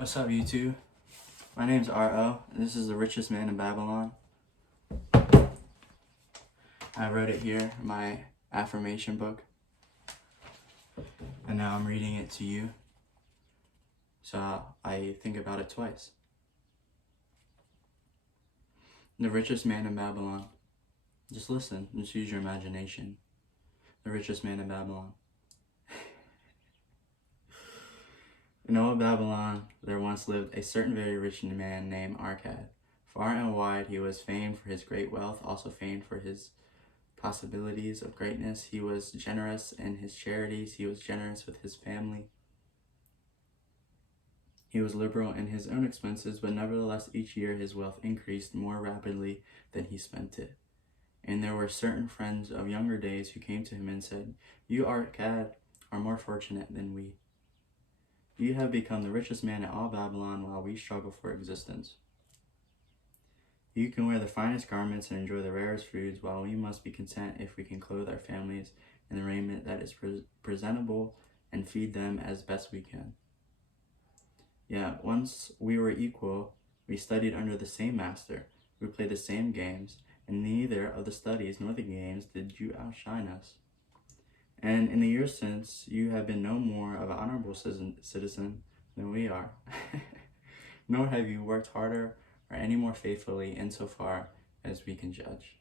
What's up, YouTube? My name's R.O. and this is the richest man in Babylon. I wrote it here, my affirmation book, and now I'm reading it to you, so I think about it twice. The richest man in Babylon. Just listen, just use your imagination. The richest man in Babylon. In old Babylon, there once lived a certain very rich man named Arcad. Far and wide, he was famed for his great wealth, also famed for his possibilities of greatness. He was generous in his charities. He was generous with his family. He was liberal in his own expenses, but nevertheless, each year his wealth increased more rapidly than he spent it. And there were certain friends of younger days who came to him and said, "You, Arcad, are more fortunate than we. You have become the richest man in all Babylon while we struggle for existence. You can wear the finest garments and enjoy the rarest foods, while we must be content if we can clothe our families in the raiment that is presentable and feed them as best we can. Yet once we were equal, we studied under the same master, we played the same games, and neither of the studies nor the games did you outshine us. And in the years since, you have been no more of an honorable citizen than we are, nor have you worked harder or any more faithfully insofar as we can judge.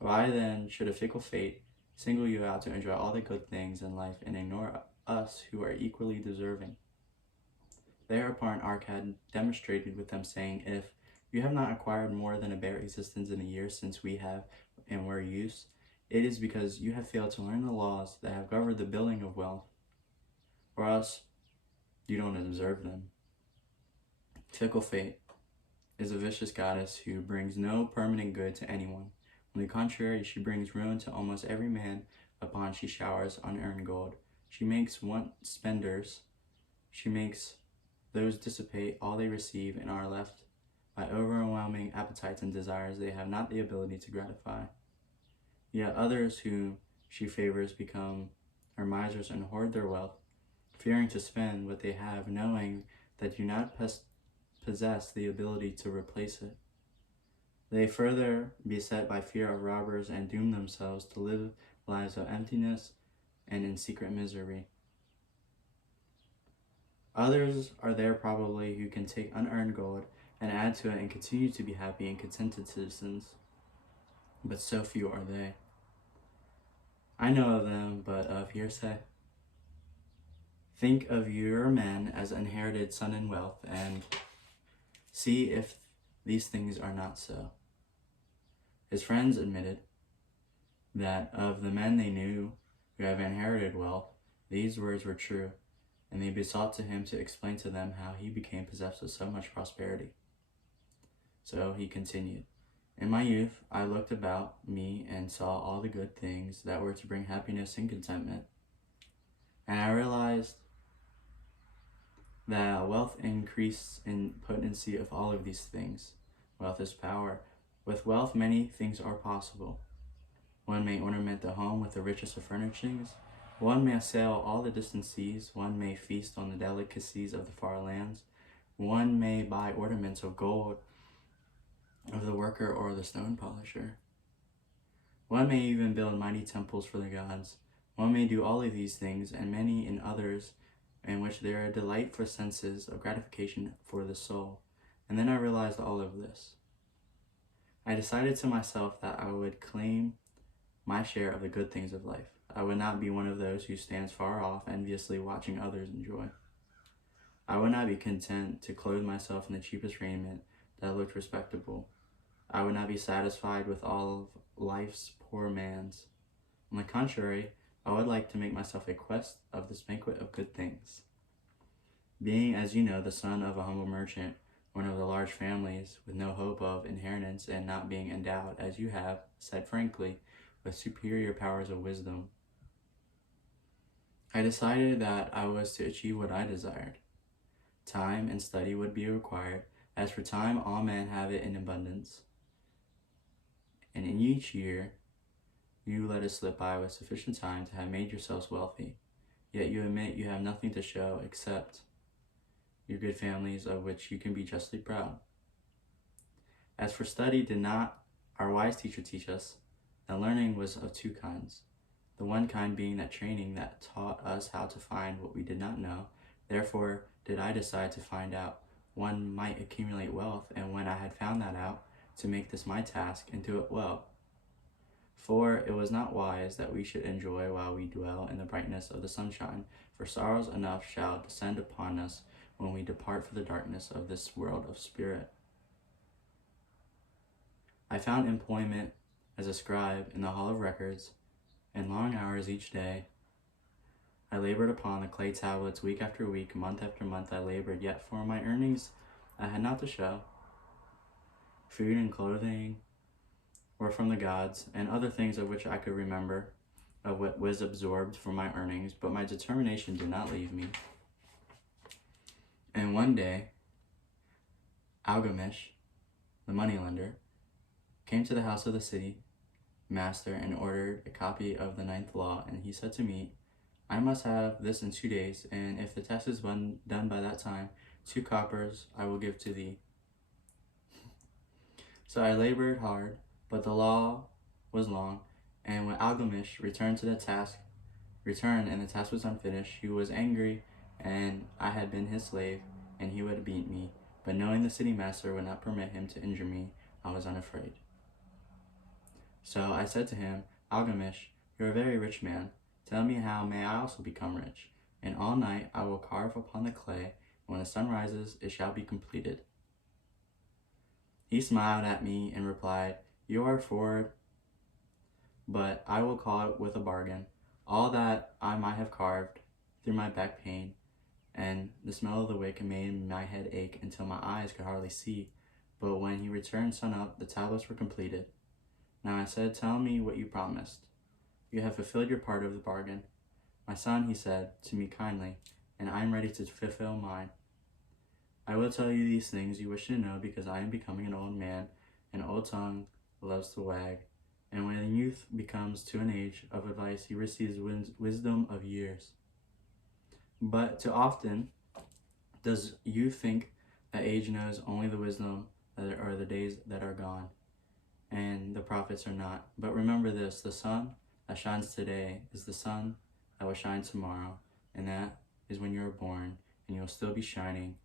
Why then should a fickle fate single you out to enjoy all the good things in life and ignore us who are equally deserving?" Thereupon Arcad demonstrated with them, saying, "If you have not acquired more than a bare existence in the years since we have and were used, it is because you have failed to learn the laws that have governed the building of wealth, or else you don't observe them. Fickle fate is a vicious goddess who brings no permanent good to anyone. On the contrary, she brings ruin to almost every man upon she showers unearned gold. She makes want spenders. She makes those dissipate all they receive and are left by overwhelming appetites and desires they have not the ability to gratify. Yet others whom she favors become her misers and hoard their wealth, fearing to spend what they have, knowing that do not possess the ability to replace it. They further beset by fear of robbers and doom themselves to live lives of emptiness and in secret misery. Others are there probably who can take unearned gold and add to it and continue to be happy and contented citizens, but so few are they. I know of them but of hearsay. Think of your men as inherited son and wealth, and see if these things are not so." His friends admitted that of the men they knew who have inherited wealth, these words were true, and they besought to him to explain to them how he became possessed of so much prosperity. So he continued, "In my youth, I looked about me and saw all the good things that were to bring happiness and contentment. And I realized that wealth increased in potency of all of these things. Wealth is power. With wealth, many things are possible. One may ornament the home with the richest of furnishings. One may sail all the distant seas. One may feast on the delicacies of the far lands. One may buy ornaments of gold of the worker or the stone polisher. One may even build mighty temples for the gods. One may do all of these things, and many in others in which there are delight for senses of gratification for the soul. And then I realized all of this. I decided to myself that I would claim my share of the good things of life. I would not be one of those who stands far off, enviously watching others enjoy. I would not be content to clothe myself in the cheapest raiment that looked respectable. I would not be satisfied with all of life's poor man's. On the contrary, I would like to make myself a quest of this banquet of good things. Being, as you know, the son of a humble merchant, one of the large families, with no hope of inheritance, and not being endowed, as you have said frankly, with superior powers of wisdom, I decided that I was to achieve what I desired. Time and study would be required. As for time, all men have it in abundance. And in each year, you let it slip by with sufficient time to have made yourselves wealthy. Yet you admit you have nothing to show except your good families, of which you can be justly proud. As for study, did not our wise teacher teach us that learning was of two kinds? The one kind being that training that taught us how to find what we did not know. Therefore did I decide to find out one might accumulate wealth, and when I had found that out, to make this my task and do it well. For it was not wise that we should enjoy while we dwell in the brightness of the sunshine, for sorrows enough shall descend upon us when we depart for the darkness of this world of spirit. I found employment as a scribe in the hall of records, and long hours each day I labored upon the clay tablets. Week after week, month after month I labored, yet for my earnings I had not to show. Food and clothing were from the gods, and other things of which I could remember of what was absorbed from my earnings, but my determination did not leave me. And one day, Algamish, the moneylender, came to the house of the city master and ordered a copy of the 9th law, and he said to me, I must have this in 2 days, and if the test is done by that time, 2 coppers I will give to thee. So I labored hard, but the law was long, and when Algamish returned and the task was unfinished, he was angry, and I had been his slave, and he would beat me. But knowing the city master would not permit him to injure me, I was unafraid. So I said to him, Algamish, you are a very rich man. Tell me, how may I also become rich? And all night I will carve upon the clay, and when the sun rises, it shall be completed. He smiled at me and replied, You are forward, but I will call it with a bargain. All that I might have carved through my back pain, and the smell of the wick made my head ache until my eyes could hardly see. But when he returned sun up, the tablets were completed. Now I said, Tell me what you promised. You have fulfilled your part of the bargain. My son, he said to me kindly, and I am ready to fulfill mine. I will tell you these things you wish to know, because I am becoming an old man, and old tongue loves to wag. And when youth becomes to an age of advice, he receives wisdom of years. But too often does youth think that age knows only the wisdom or the days that are gone, and the prophets are not. But remember this, the sun that shines today is the sun that will shine tomorrow, and that is when you are born, and you will still be shining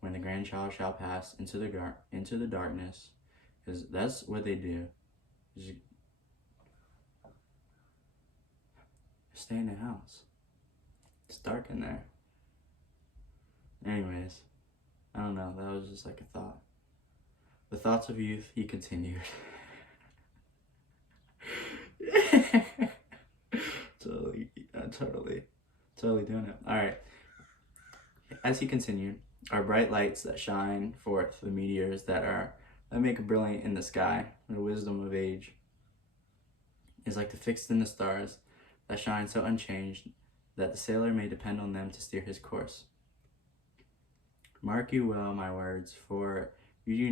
when the grandchild shall pass into the darkness, because that's what they do. Just stay in the house. It's dark in there. Anyways, I don't know, that was just like a thought. The thoughts of youth, he continued. Totally doing it. All right. As he continued, are bright lights that shine forth, the meteors that make brilliant in the sky. The wisdom of age is like the fixed in the stars that shine so unchanged that the sailor may depend on them to steer his course. Mark you well my words, for you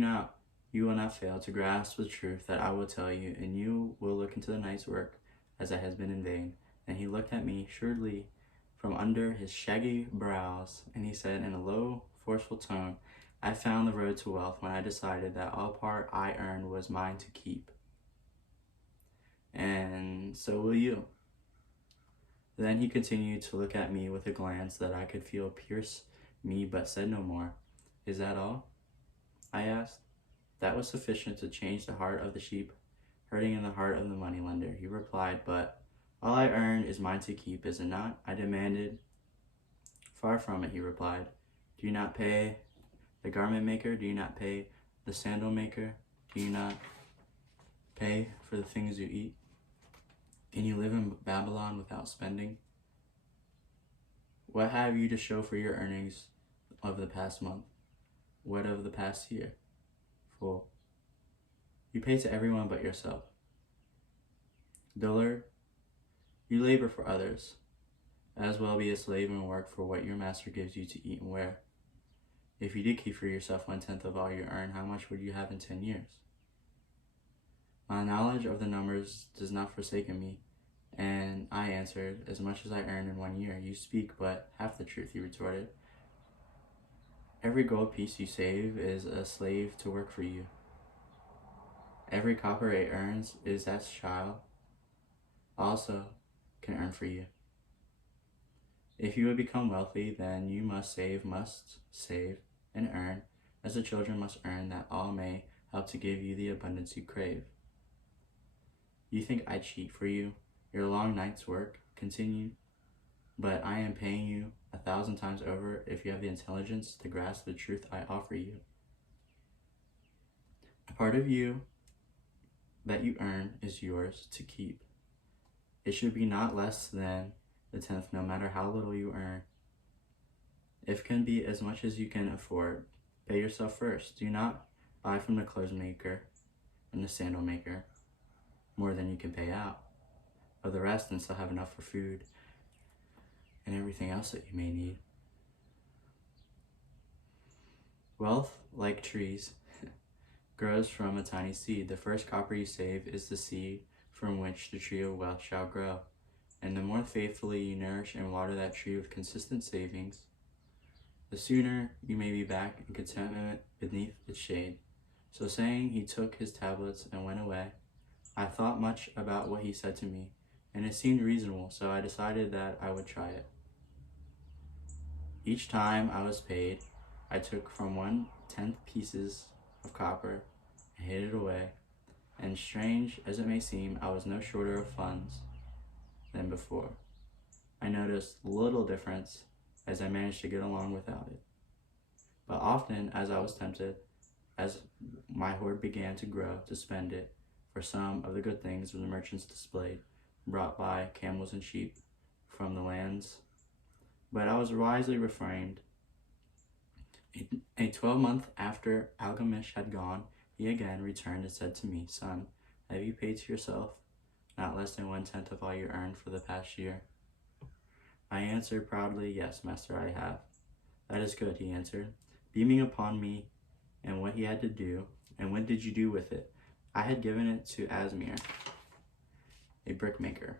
will not fail to grasp the truth that I will tell you, and you will look into the night's work as it has been in vain. And he looked at me shrewdly from under his shaggy brows, and he said in a low, forceful tone, I found the road to wealth when I decided that all part I earned was mine to keep. And so will you. Then he continued to look at me with a glance that I could feel pierce me, but said no more. Is that all? I asked. That was sufficient to change the heart of the sheep, hurting in the heart of the moneylender. He replied, But all I earn is mine to keep, is it not? I demanded. Far from it, he replied. Do you not pay the garment maker? Do you not pay the sandal maker? Do you not pay for the things you eat? Can you live in Babylon without spending? What have you to show for your earnings of the past month? What of the past year? Fool. You pay to everyone but yourself. Dullard, you labor for others. As well be a slave and work for what your master gives you to eat and wear. If you did keep for yourself 1/10 of all you earn, how much would you have in 10 years? My knowledge of the numbers does not forsaken me, and I answered, As much as I earned in 1 year. You speak but half the truth, he retorted. Every gold piece you save is a slave to work for you. Every copper it earns is that child also can earn for you. If you would become wealthy, then you must save, and earn, as the children must earn, that all may help to give you the abundance you crave. You think I cheat for you? Your long night's work continued, but I am paying you 1,000 times over if you have the intelligence to grasp the truth I offer you. A part of you that you earn is yours to keep. It should be not less than the 10th, no matter how little you earn. If can be as much as you can afford, pay yourself first. Do not buy from the clothes maker and the sandal maker more than you can pay out of the rest, and still have enough for food and everything else that you may need. Wealth, like trees, grows from a tiny seed. The first copper you save is the seed from which the tree of wealth shall grow. And the more faithfully you nourish and water that tree with consistent savings, the sooner you may be back in contentment beneath its shade. So saying, he took his tablets and went away. I thought much about what he said to me, and it seemed reasonable, so I decided that I would try it. Each time I was paid, I took from 1/10 pieces of copper and hid it away, and strange as it may seem, I was no shorter of funds than before. I noticed little difference as I managed to get along without it. But often, as I was tempted, as my hoard began to grow, to spend it for some of the good things of the merchants displayed, brought by camels and sheep from the lands. But I was wisely refrained. A 12-month after Algamish had gone, he again returned and said to me, Son, have you paid to yourself not less than 1/10 of all you earned for the past year? I answered proudly, Yes, master, I have. That is good, he answered, beaming upon me and what he had to do. And what did you do with it? I had given it to Asmir, a brickmaker.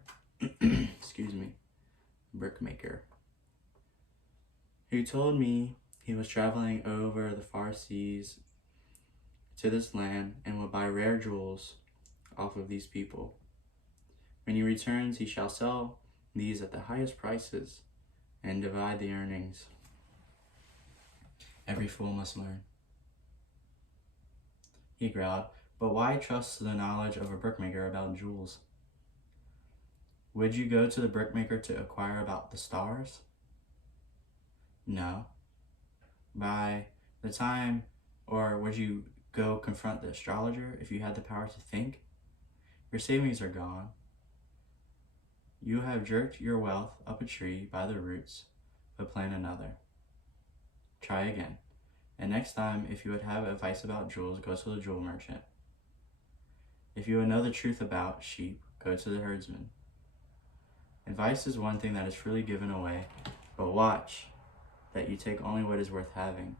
Brickmaker, who told me he was traveling over the far seas to this land and will buy rare jewels off of these people. When he returns, he shall sell these at the highest prices and divide the earnings. Every fool must learn. He growled, but why trust the knowledge of a brickmaker about jewels? Would you go to the brickmaker to inquire about the stars? No. By the time, or would you go confront the astrologer if you had the power to think? Your savings are gone. You have jerked your wealth up a tree by the roots, but plant another. Try again. And next time, if you would have advice about jewels, go to the jewel merchant. If you would know the truth about sheep, go to the herdsman. Advice is one thing that is freely given away, but watch that you take only what is worth having.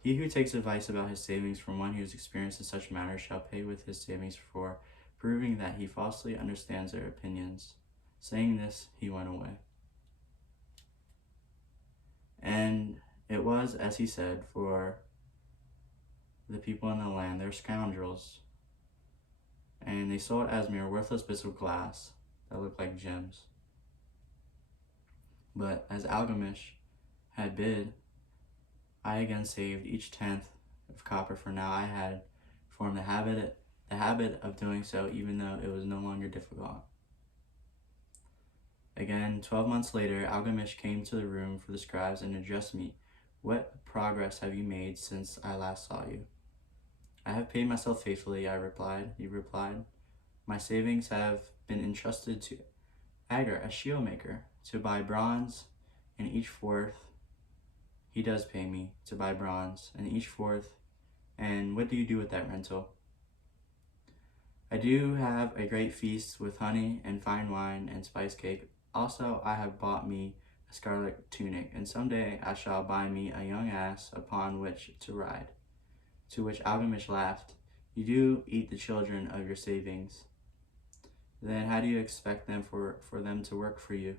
He who takes advice about his savings from one who is experienced in such matters shall pay with his savings for proving that he falsely understands their opinions. Saying this, he went away. And it was as he said, for the people in the land, they're scoundrels. And they sold Asmir worthless bits of glass that looked like gems. But as Algamish had bid, I again saved each 10th of copper, for now I had formed the habit of doing so, even though it was no longer difficult. Again, 12 months later, Algamish came to the room for the scribes and addressed me. What progress have you made since I last saw you? I have paid myself faithfully, he replied. My savings have been entrusted to Agar, a shield maker, to buy bronze, and each fourth, he does pay me to buy bronze, and each fourth. And what do you do with that rental? I do have a great feast with honey and fine wine and spice cake. Also, I have bought me a scarlet tunic, and someday I shall buy me a young ass upon which to ride. To which Algamish laughed. You do eat the children of your savings. Then how do you expect them for them to work for you?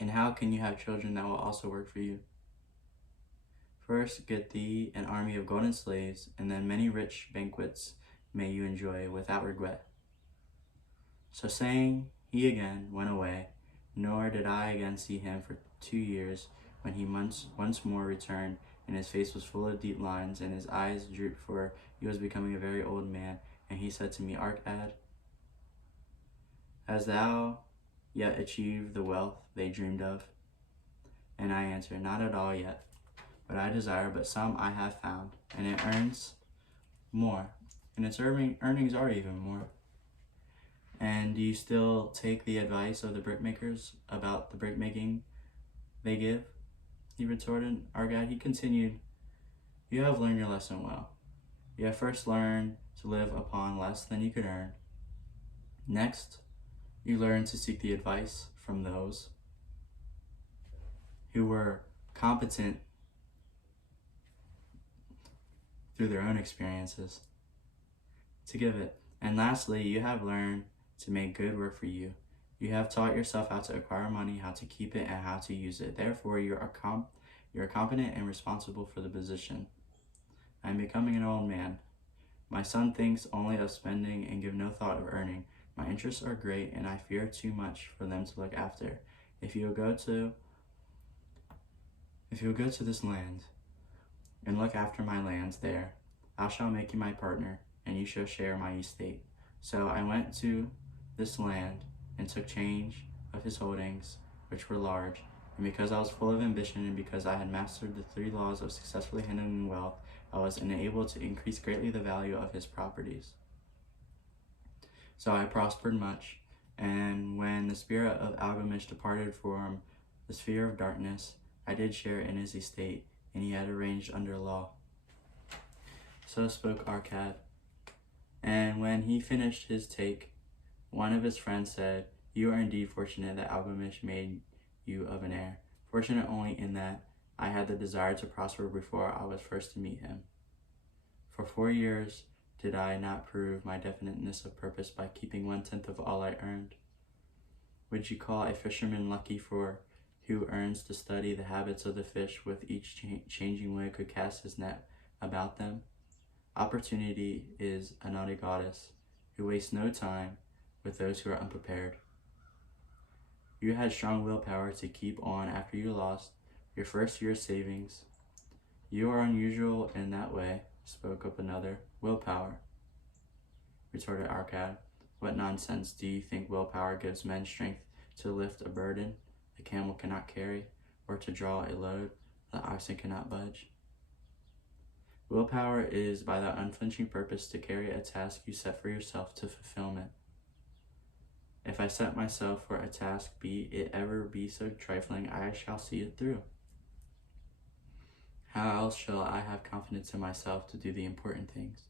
And how can you have children that will also work for you? First get thee an army of golden slaves, and then many rich banquets may you enjoy without regret. So saying, he again went away, nor did I again see him for 2 years, when he once more returned, and his face was full of deep lines, and his eyes drooped, for he was becoming a very old man. And he said to me, Arcad, hast thou yet achieved the wealth they dreamed of? And I answered, not at all yet, but I desire, but some I have found, and it earns more, and its earnings are even more. And do you still take the advice of the brickmakers about the brickmaking they give? He retorted. Arcad, he continued, you have learned your lesson well. You have first learned to live upon less than you could earn. Next, you learned to seek the advice from those who were competent through their own experiences to give it. And lastly, you have learned to make good work for you. You have taught yourself how to acquire money, how to keep it, and how to use it. Therefore, you are competent and responsible for the position. I am becoming an old man. My son thinks only of spending and give no thought of earning. My interests are great, and I fear too much for them to look after. If you will go to this land and look after my lands there, I shall make you my partner, and you shall share my estate. So I went to this land and took change of his holdings, which were large. And because I was full of ambition, and because I had mastered the 3 laws of successfully handling wealth, I was enabled to increase greatly the value of his properties. So I prospered much, and when the spirit of Algamish departed from the sphere of darkness, I did share in his estate, and he had arranged under law. So spoke Arcad. And when he finished his take, one of his friends said, you are indeed fortunate that Algamish made you of an heir. Fortunate only in that I had the desire to prosper before I was first to meet him. For 4 years did I not prove my definiteness of purpose by keeping 1/10 of all I earned. Would you call a fisherman lucky for who earns to study the habits of the fish with each changing wave could cast his net about them? Opportunity is a naughty goddess who wastes no time with those who are unprepared. You had strong willpower to keep on after you lost your first year's savings. You are unusual in that way, spoke up another. Willpower, retorted Arcad. What nonsense! Do you think willpower gives men strength to lift a burden a camel cannot carry, or to draw a load the oxen cannot budge? Willpower is by the unflinching purpose to carry a task you set for yourself to fulfillment. If I set myself for a task, be it ever be so trifling, I shall see it through. How else shall I have confidence in myself to do the important things?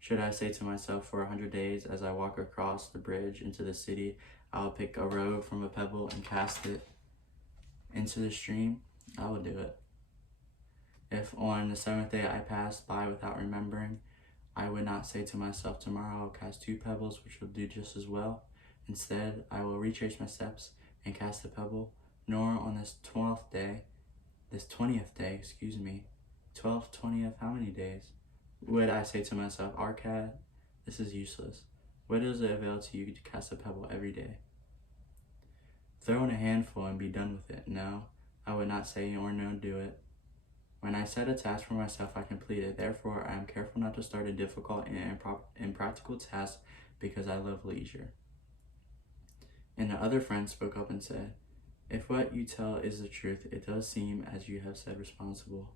Should I say to myself for 100 days as I walk across the bridge into the city, I will pick a roe from a pebble and cast it into the stream? I will do it. If on the 7th day I passed by without remembering, I would not say to myself, tomorrow I will cast 2 pebbles, which will do just as well. Instead, I will retrace my steps and cast the pebble. Nor on this 20th day, 12th, 20th, how many days? Would I say to myself, Arcad, this is useless. What does it avail to you to cast a pebble every day? Throw in a handful and be done with it. No, I would not say, or no, do it. When I set a task for myself, I complete it. Therefore, I am careful not to start a difficult and impractical task because I love leisure. And the other friend spoke up and said, if what you tell is the truth, it does seem, as you have said, responsible.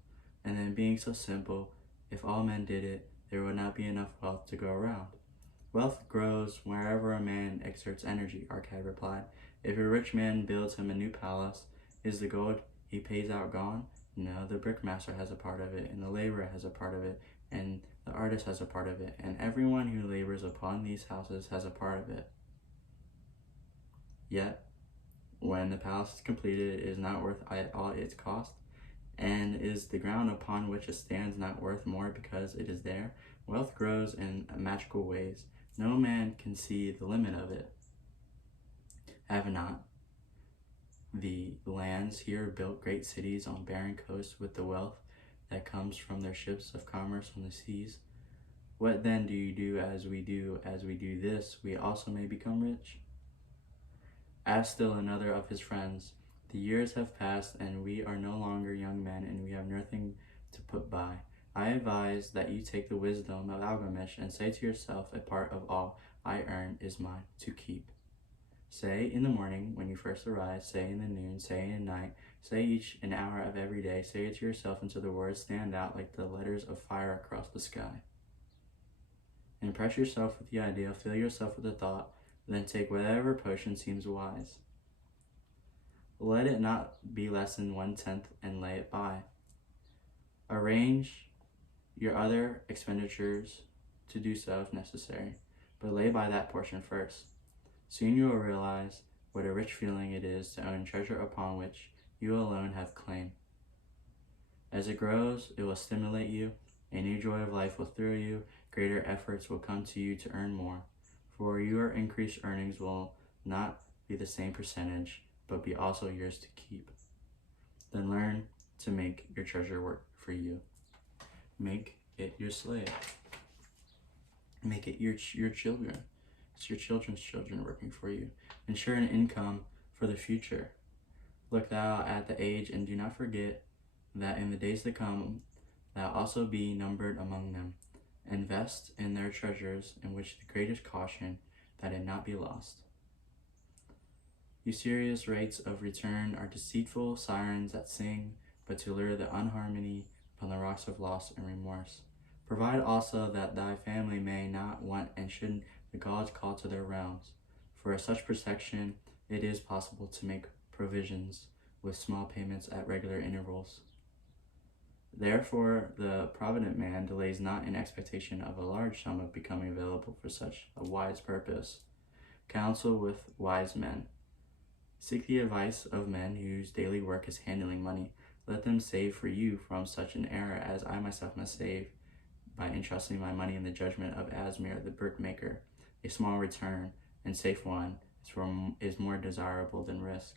And then being so simple, if all men did it, there would not be enough wealth to go around. Wealth grows wherever a man exerts energy, Arcad replied. If a rich man builds him a new palace, is the gold he pays out gone? No, the brickmaster has a part of it, and the laborer has a part of it, and the artist has a part of it, and everyone who labors upon these houses has a part of it. Yet, when the palace is completed, it is not worth all its cost, and is the ground upon which it stands not worth more because it is there? Wealth grows in magical ways. No man can see the limit of it. Have not the lands here built great cities on barren coasts with the wealth that comes from their ships of commerce on the seas. What then do you do as we do this, we also may become rich? Asked still another of his friends, the years have passed, and we are no longer young men, and we have nothing to put by. I advise that you take the wisdom of Algamish and say to yourself, a part of all I earn is mine to keep. Say in the morning when you first arise, say in the noon, say in night, say each an hour of every day, say it to yourself until the words stand out like the letters of fire across the sky. Impress yourself with the idea, fill yourself with the thought, then take whatever potion seems wise. Let it not be less than 1/10 and lay it by. Arrange your other expenditures to do so if necessary, but lay by that portion first. Soon you will realize what a rich feeling it is to own treasure upon which you alone have claim. As it grows, it will stimulate you, a new joy of life will thrill you, greater efforts will come to you to earn more, for your increased earnings will not be the same percentage, but be also yours to keep. Then learn to make your treasure work for you. Make it your slave. Make it your children. It's your children's children working for you. Ensure an income for the future. Look thou at the age, and do not forget that in the days to come thou also be numbered among them. Invest in their treasures, in which the greatest caution that it not be lost. Usurious rates of return are deceitful sirens that sing, but to lure the unharmony upon the rocks of loss and remorse. Provide also that thy family may not want, and should the gods call to their realms. For such protection it is possible to make provisions with small payments at regular intervals. Therefore the provident man delays not in expectation of a large sum of becoming available for such a wise purpose. Counsel with wise men. Seek the advice of men whose daily work is handling money. Let them save for you from such an error as I myself must save by entrusting my money in the judgment of Asmir the brickmaker. A small return, and safe one, is more desirable than risk.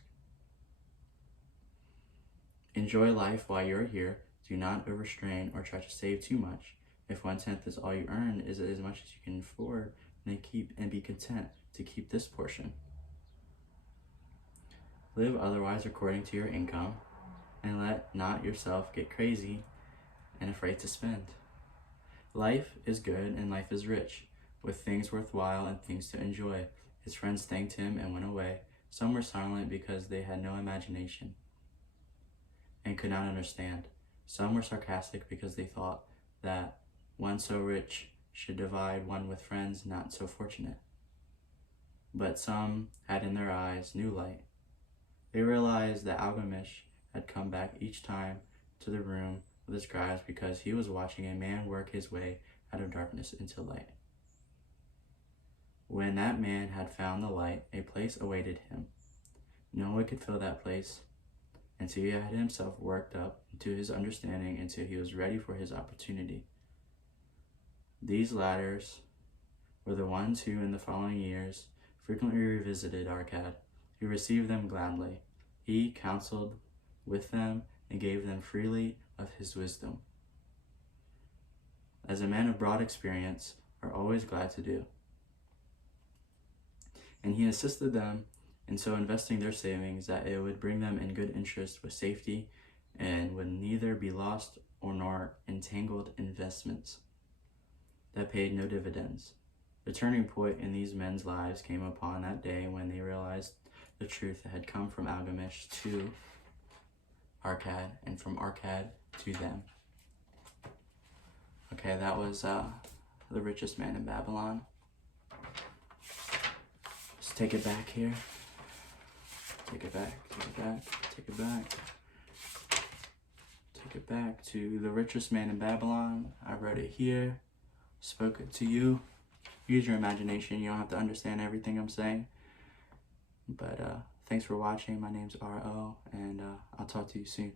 Enjoy life while you are here. Do not overstrain or try to save too much. If 1/10 is all you earn, is as much as you can afford, then keep and be content to keep this portion. Live otherwise according to your income, and let not yourself get crazy and afraid to spend. Life is good and life is rich, with things worthwhile and things to enjoy. His friends thanked him and went away. Some were silent because they had no imagination and could not understand. Some were sarcastic because they thought that one so rich should divide one with friends not so fortunate. But some had in their eyes new light. They realized that Algamish had come back each time to the room with his scribes because he was watching a man work his way out of darkness into light. When that man had found the light, a place awaited him. No one could fill that place until he had himself worked up to his understanding until he was ready for his opportunity. These ladders were the ones who in the following years frequently revisited Arcad. He received them gladly. He counseled with them and gave them freely of his wisdom, as a man of broad experience are always glad to do. And he assisted them in so investing their savings that it would bring them in good interest with safety and would neither be lost or nor entangled investments that paid no dividends. The turning point in these men's lives came upon that day when they realized the truth that had come from Algamish to Arcad and from Arcad to them. Okay, that was The Richest Man in Babylon. Let's take it back here. Take it back, take it back, take it back. Take it back to The Richest Man in Babylon. I wrote it here, spoke it to you. Use your imagination. You don't have to understand everything I'm saying. But thanks for watching. My name's R.O. and I'll talk to you soon.